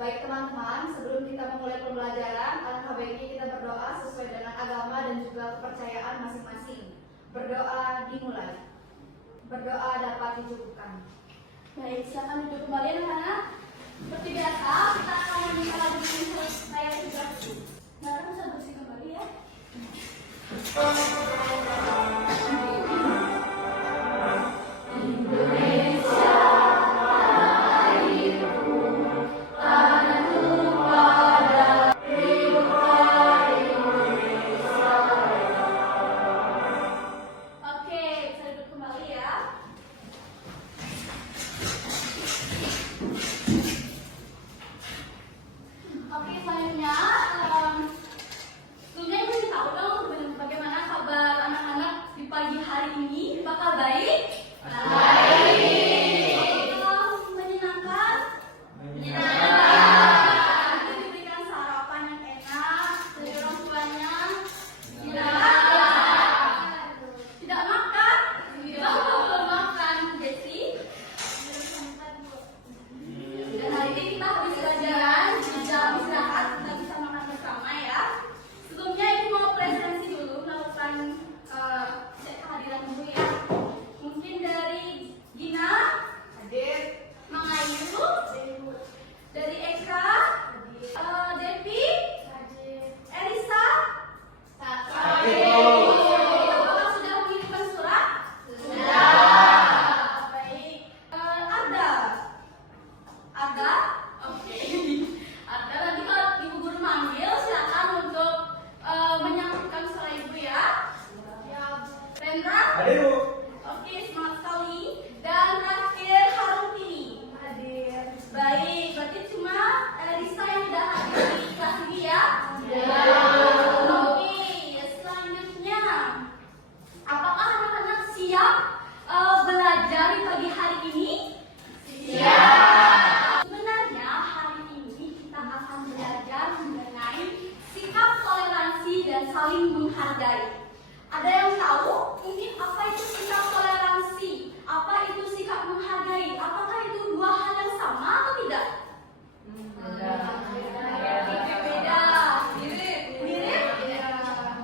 Baik teman-teman, sebelum kita memulai pembelajaran, alangkah baiknya kita berdoa sesuai dengan agama dan juga kepercayaan masing-masing. Berdoa dimulai. Berdoa dapat dicukupkan. Baik, silakan duduk kembali anak-anak. Seperti biasa, kita akan meminta lagu ini saya juga. Nah, bisa bersih kembali ya. Saling menghargai. Ada yang tahu mungkin apa itu sikap toleransi? Apa itu sikap menghargai? Apakah itu dua hal yang sama atau tidak? Beda. Mirip.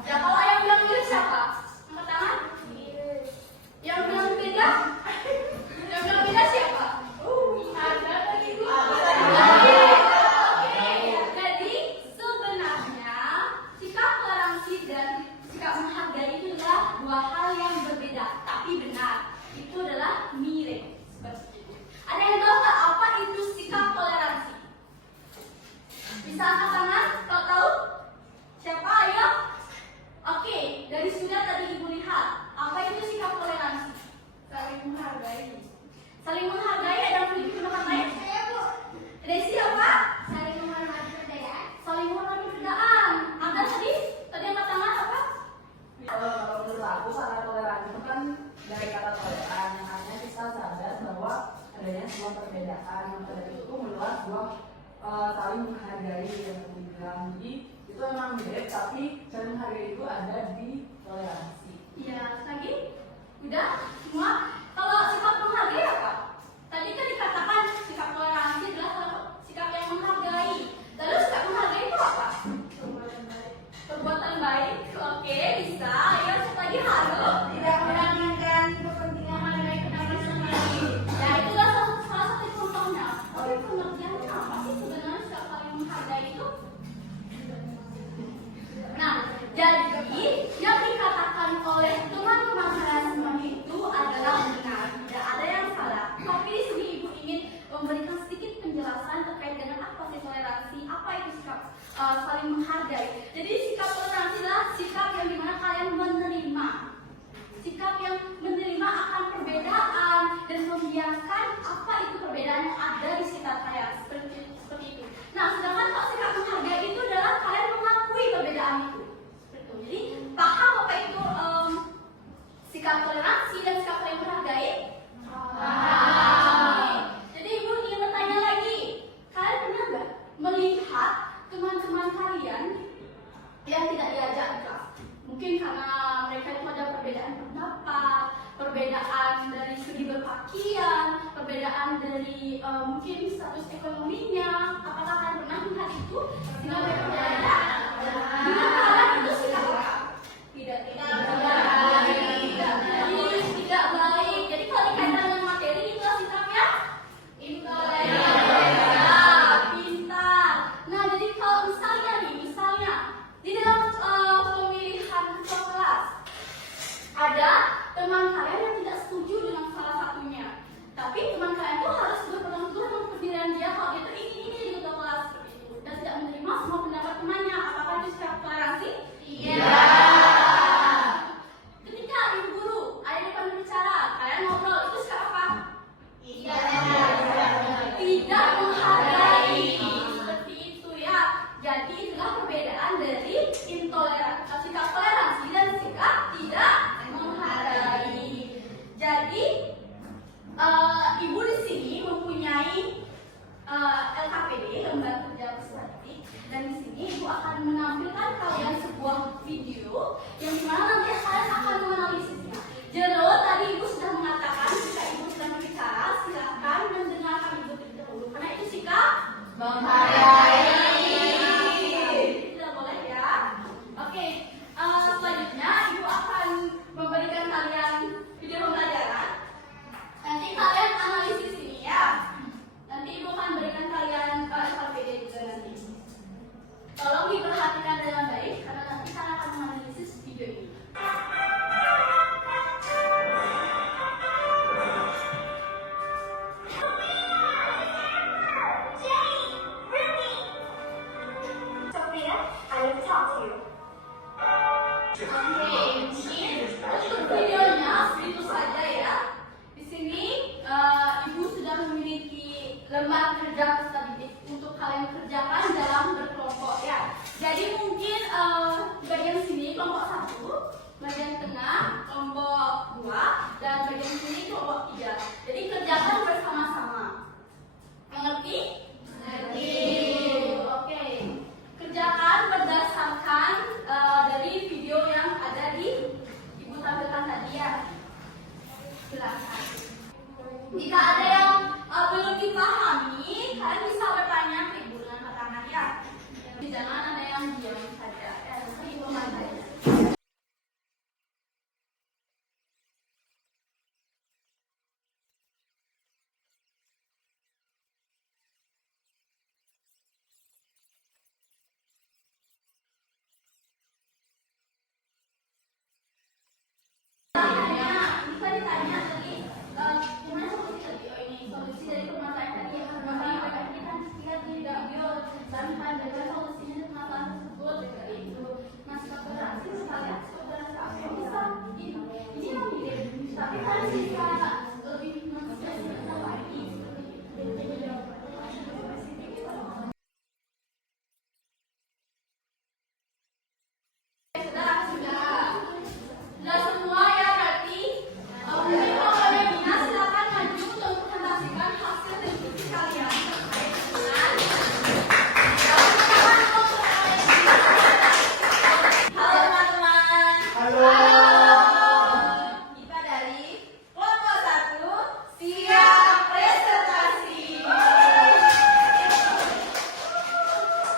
Ya, kalau yang bilang mirip siapa? Angkat tangan. Yang bilang beda? Yang bilang beda siapa? Ada lagi. Jadi sebenarnya sikap toleransi dan sikap menghargai itu adalah dua hal yang berbeda, tapi benar. Itu adalah mirip. Seperti itu. Ada yang tahu tak apa itu sikap toleransi? Bisa angkat tangan kalau tahu? Siapa? Ayo. Oke, dari sudah tadi Ibu lihat. Apa itu sikap toleransi? Saling menghargai. Saling menghargai, ada yang punya tempat lain? Saya, Bu. Desi apa? Saling menghormati perbedaan. Saling menghormati perbedaan. Ada tadi angkat tangan apa? Kalau menurut aku kata toleransi itu kan dari kata toleran yang artinya kita sadar bahwa adanya sebuah perbedaan yang pada itu meluas sebuah saling menghargai yang dibilang. Jadi itu memang mirip, tapi saling menghargai itu ada di toleransi. Iya, lagi? Udah? Semua? Kalau sikap menghargai apa? Tadi kan dikatakan sikap toleransi adalah sikap yang menghargai. Lalu sikap menghargai itu apa? Perbuatan baik. Oke, bisa. Ayo lagi halo. Tidak menanyakan kepentingan mengenai pendapat sendiri. Ya, itulah salah satu contohnya. Tapi pengertiannya apa sih sebenarnya sikap saling menghargai itu? Nah, jadi yang dikatakan oleh teman-teman semua itu adalah berpakaian, perbedaan dari mungkin status ekonominya. Apakah kalian pernah melihat itu? Sehingga mereka berbeda. Menurut kalian itu sikap apa? Tidak baik. Jadi kalau dikaitkan dengan materi itulah sikapnya intoleran. Pintar. Nah, jadi kalau misalnya di dalam pemilihan ketua kelas ada teman kalian yang tidak setuju dengan salah satunya, tapi teman kalian tuh harus berpegang teguh dengan pendirian dia kalau dia tuh ini di ketua kelas seperti itu dan tidak menerima semua pendapat temannya. Apakah itu sikap toleransi? Iya. Ketika ibu guru ada di depan berbicara, kalian ngobrol, itu sikap apa? Iya. Tidak menghargai. Seperti itu ya. Jadi itulah perbedaan dari sikap toleransi dan sikap tidak menghargai. Jadi ibu di sini mempunyai LKPD, lembaga kerja perspektif, dan di sini ibu akan menampilkan kalian sebuah video yang dimana nanti kalian akan menganalisisnya. Jero tadi ibu sudah mengatakan jika ibu sedang berbicara silakan mendengarkan ibu terlebih dahulu karena itu sikap menghargai. Tidak boleh ya. Oke, selanjutnya ibu akan memberikan kalian video pembelajaran. Nanti kalian analisis ini ya. Nanti ibu akan berikan kalian LKPD juga nanti. Tolong diperhatikan dengan baik karena nanti kalian akan menganalisis video ini. Sophia, I need to talk to you. Oke, untuk videonya begitu saja ya. Di sini ibu sudah memiliki lembar kerja statistik untuk kalian kerjakan dalam berkelompok ya. Jadi mungkin bagian sini kelompok 1, bagian tengah kelompok 2, dan bagian sini kelompok 3. Jadi kerjakan bersama-sama. Mengerti? Mengerti. Oke. Kerjakan berdasarkan dari video yang ada di ibu tampilkan tadi ya. Silakan. Jika ada yang belum dipahami, kalian bisa bertanya ke ibu dengan patangan ya. Jangan ada yang diam saja. Ya, nanti ibu matanya. Bisa ditanya tadi gimana solusi tadi? Oh ini solusi dari permasalahan tadi yang permasalahan kita lihat di video dan bagaimana solusinya permasalahan tersebut seperti itu. Nah sikap toleransi kita lihat sikap toleransi apa yang bisa ini yang mirip tapi kan bisa lebih menspesifikkan lagi seperti itu. Sudah semua ya berarti. Mungkin kalau kalian minat silakan maju untuk presentasikan hasil diskusi kalian terkait dengan halo teman-teman. Halo. Kita dari kelompok 1 siap presentasi.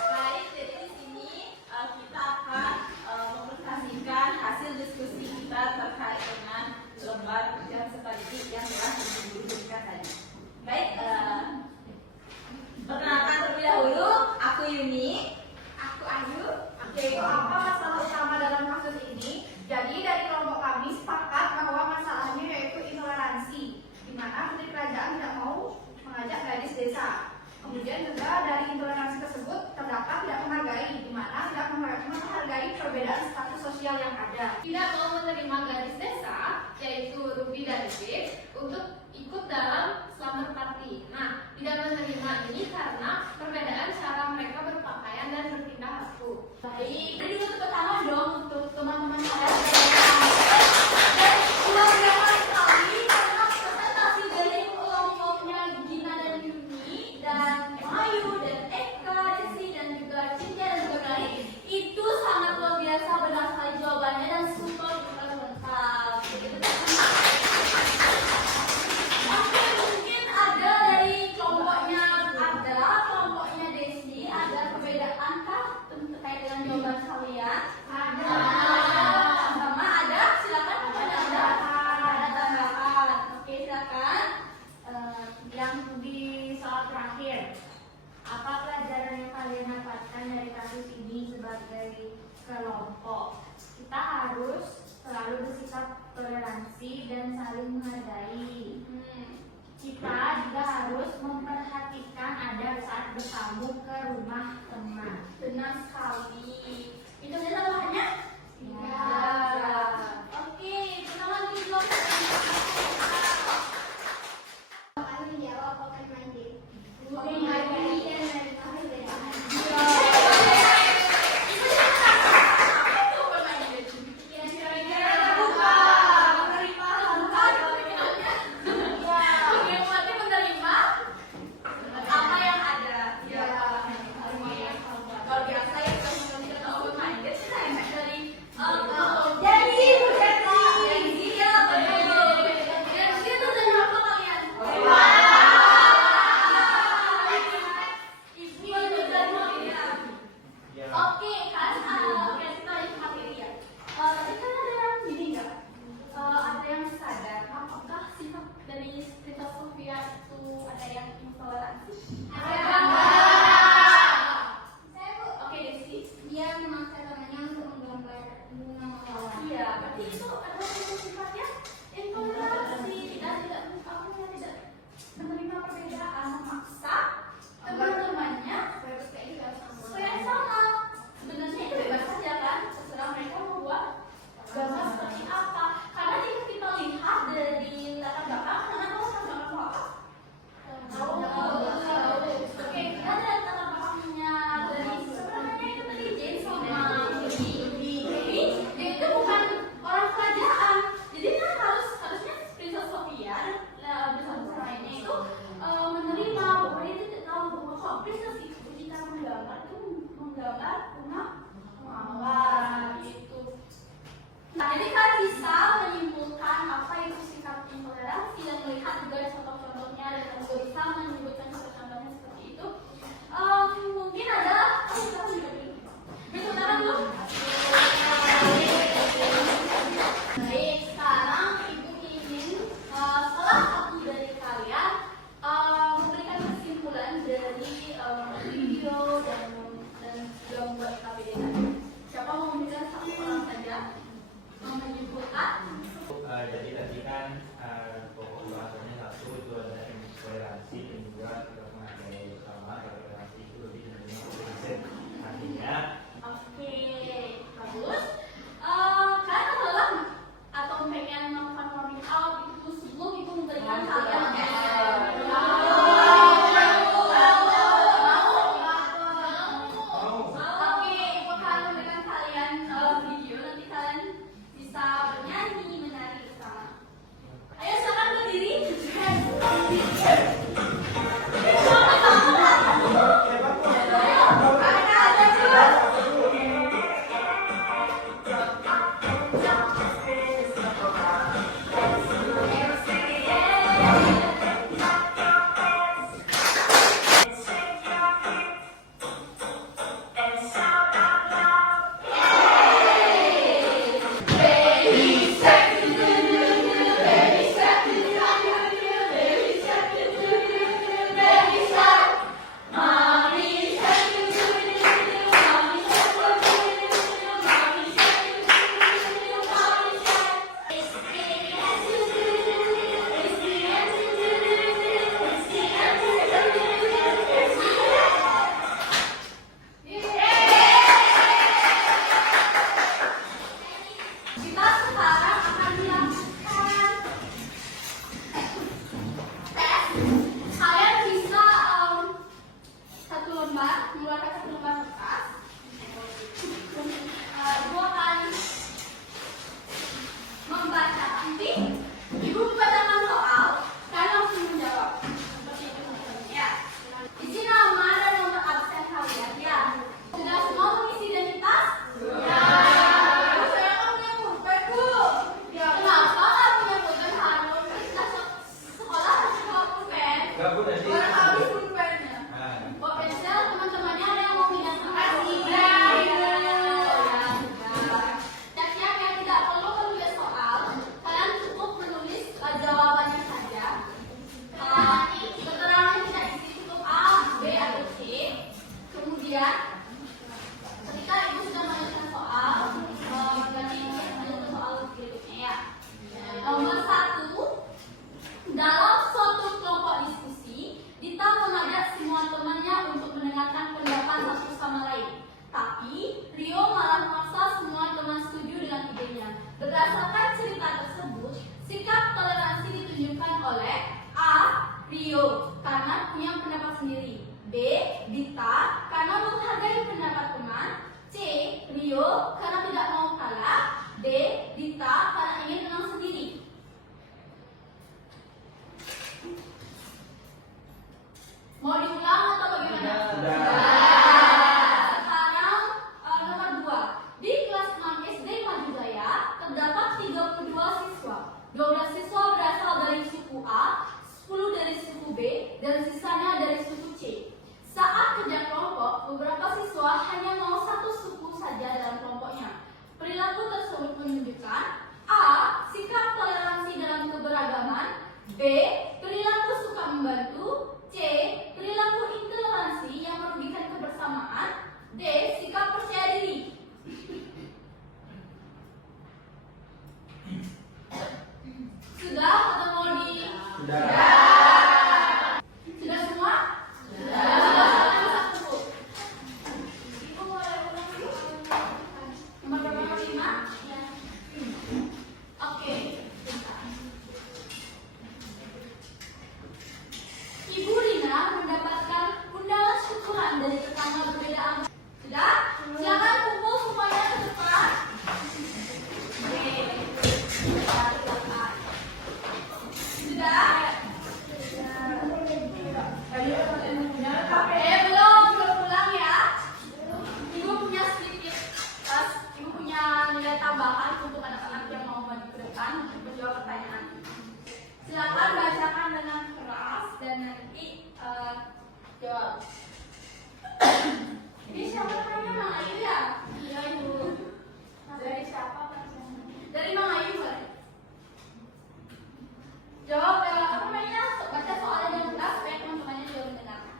Baik, jadi di sini kita akan mempresentasikan hasil diskusi kita terkait dengan lembar kerja statistik yang telah diberikan tadi. Baik, perkenalkan terlebih dahulu, aku Yuni, aku Ayu. Oke, apa masalah utama dalam kasus ini? Jadi dari kelompok kami sepakat bahwa masalahnya yaitu intoleransi, di mana Menteri Kerajaan tidak mau mengajak gadis desa. Kemudian juga dari intoleransi tersebut terdapat tidak menghargai, di mana tidak menghargai perbedaan status sosial yang ada. Tidak mau menerima gadis desa, yaitu Ruby dan J, untuk ikut dalam slumber party. Nah, tidak menerima ini karena perbedaan cara mereka berpakaian dan bertingkah laku. Baik, jadi untuk yang di soal terakhir. Apa pelajaran yang kalian dapatkan dari kasus ini sebagai kelompok? Kita harus selalu bersikap toleransi dan saling menghargai. Kita juga harus memperhatikan adab saat bertamu ke rumah teman. Benar sekali. Itu saja tambahannya? Ya. Oke, pertama kita Kami menjawab open minded. Oke, kan oke, kita lanjut ke materi ya. Tadi kan ada yang gini nggak? Ada yang sadar apakah sikap dari Princess Sophia itu ada yang intoleransi? Oke, Desi. Dia memaksa temannya untuk menggambar bunga mawar. Iya, berarti itu adalah sifatnya intoleransi dan tidak tidak menerima perbedaan, memaksa teman-temannya supaya sama. Sebenarnya itu bebas saja kan, terserah mereka mau buat gambar seperti apa. Karena jika kita lihat dari latar belakang, karena tahu latar belakang mau apa? Oke, kita ada latar belakangnya dari sebenarnya itu tadi Jane sama Ruby. Dia itu bukan orang kerajaan, jadi kan harusnya Princess Sophia dan bersama lainnya itu menerima bahwa dia tidak tahu bahwa kalau Princess itu jika menggambar itu menggambar bunga mawar gitu. Nah, jadi kan bisa menyimpulkan apa itu sikap intoleransi dan melihat juga ada contoh-contohnya dan juga bisa menyebutkan contoh-contohnya seperti itu. Mungkin ada kita juga dulu. Itu tangan dulu. Baik, sekarang ibu ingin salah satu dari kalian memberikan kesimpulan dari video dan juga membuat KBD tadi. Siapa mau memberikan satu orang saja menyebutkan? Jadi tadi kan pokok bahasanya satu itu ada intoleransi dan juga kita menghargai sama. Toleransi itu lebih dari 50%. Artinya Oke, bagus. Kalian adalah atau pengen melakukan warming out itu sebelum ibu memberikan kalian Oke, ibu akan memberikan kalian video, nanti kalian bisa bernyanyi, menari bersama. Ayo silakan berdiri. Kita sekarang akan melakukan tes. Kalian bisa satu lembar, mengeluarkan satu lembar kertas. Ibu akan membaca. Nanti ibu membacakan soal, kalian langsung menjawab. Seperti itu teman-teman ya. Isi nama dan nomor absen kalian ya. Sudah semua mengisi identitas? Ya. Kenapa nggak punya pulpen harus sekolah harus bawa pulpen? enggak Bu tadi. Bawa pensel, teman-temannya ada yang mau pindah tempat? Siap-siap yang tidak perlu menulis soal, kalian cukup menulis jawabannya saja. Rio karena punya pendapat sendiri. B. Dita karena menghargai pendapat teman. C. Rio karena tidak mau kalah. D. Dita karena ingin menang sendiri. Mau diulang atau bagaimana? Sekarang nomor 2. Di kelas 6 SD Madujaya terdapat 32 siswa. 12 siswa berasal dari suku A, 10 dari suku B, dan sisanya dari suku C. Saat kerja kelompok, beberapa siswa hanya mau satu suku saja dalam kelompoknya. Perilaku tersebut menunjukkan A. Sikap toleransi dalam keberagaman. B. Perilaku suka membantu. C. Perilaku intoleransi yang merugikan kebersamaan. D. Sikap percaya diri. Sudah atau mau di? Sudah semua? Ibu boleh ulang dulu? Nomor berapa? Nomor 5? Oke. Ibu Rina mendapatkan undangan syukuran dari tetangga berbeda agama. Sudah? Silakan kumpul semuanya ke depan. Sudah? Belum pulang ya. Ibu punya sedikit, ibu punya nilai tambahan untuk anak-anak yang mau maju ke depan untuk menjawab pertanyaan. Silakan bacakan dengan keras dan nanti jawab. Ini siapa namanya? Mang Ayu ya? Iya Ibu. Dari siapa Pak? Dari Mang Ayu boleh? Jawab apa namanya? Baca soalnya dengan keras supaya teman-temannya juga mendengarkan.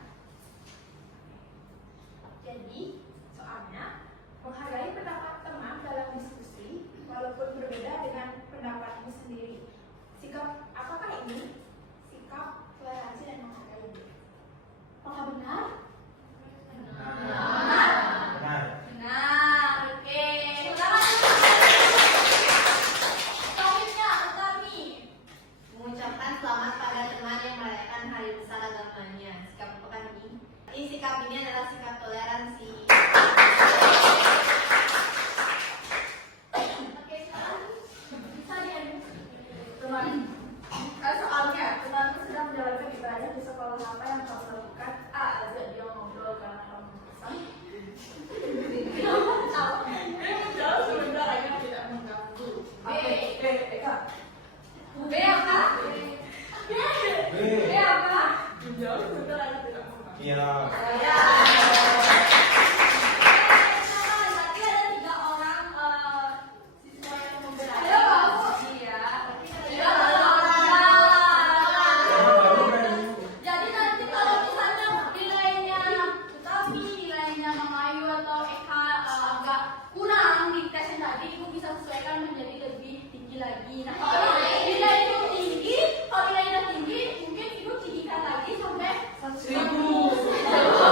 Jadi, soalnya menghargai pendapat teman dalam diskusi walaupun berbeda dengan pendapatmu sendiri. Sikap apakah ini? Sikap toleransi dan menghargai. Apakah benar? Benar. Benar. Oke. Selamat. Topiknya Utami. Mengucapkan selamat pada teman yang merayakan hari besar agamanya. Sikap apakah ini? Sikap ini adalah sikap toleransi. Oke, sekarang bisa diadu. Teman, soalnya temanku sedang menjalankan ibadah di sekolah apa yang kamu lakukan? A. Ajak dia ngobrol karena kamu bosan. Kamu jauh sebentar agar tidak mengganggu. B. Eka. B apa? B apa? Jauh sebentar agar tidak mengganggu. Iya. Ya. Berarti ada 3 orang siswa yang membela. Iya. Iya. Jadi nanti kalau misalnya nilainya Utami, nilainya Mang Ayu atau Eka agak kurang di tes yang tadi, Ibu bisa sesuaikan menjadi lebih tinggi lagi. Nah, kalau nilai itu tinggi, kalau nilainya tinggi, mungkin Ibu tinggikan lagi sampai 1000.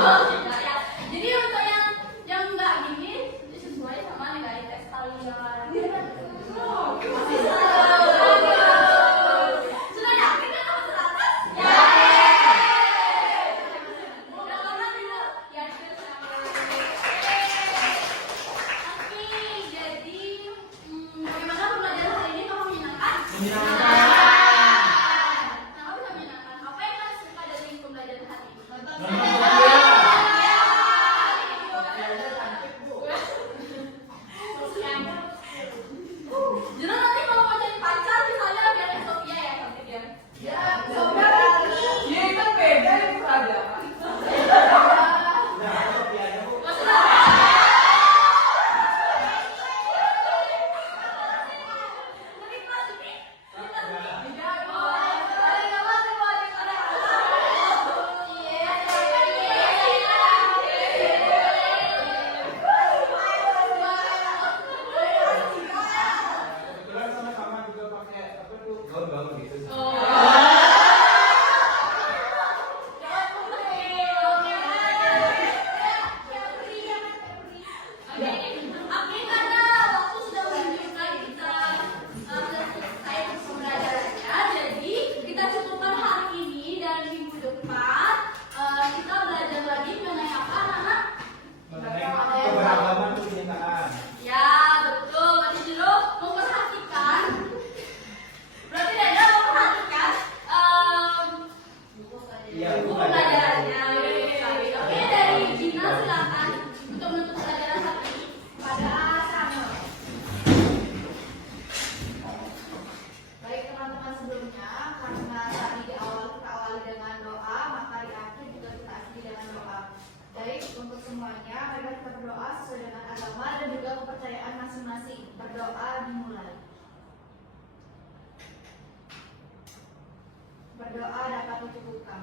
berdoa dapat mencukupkan.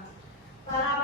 Para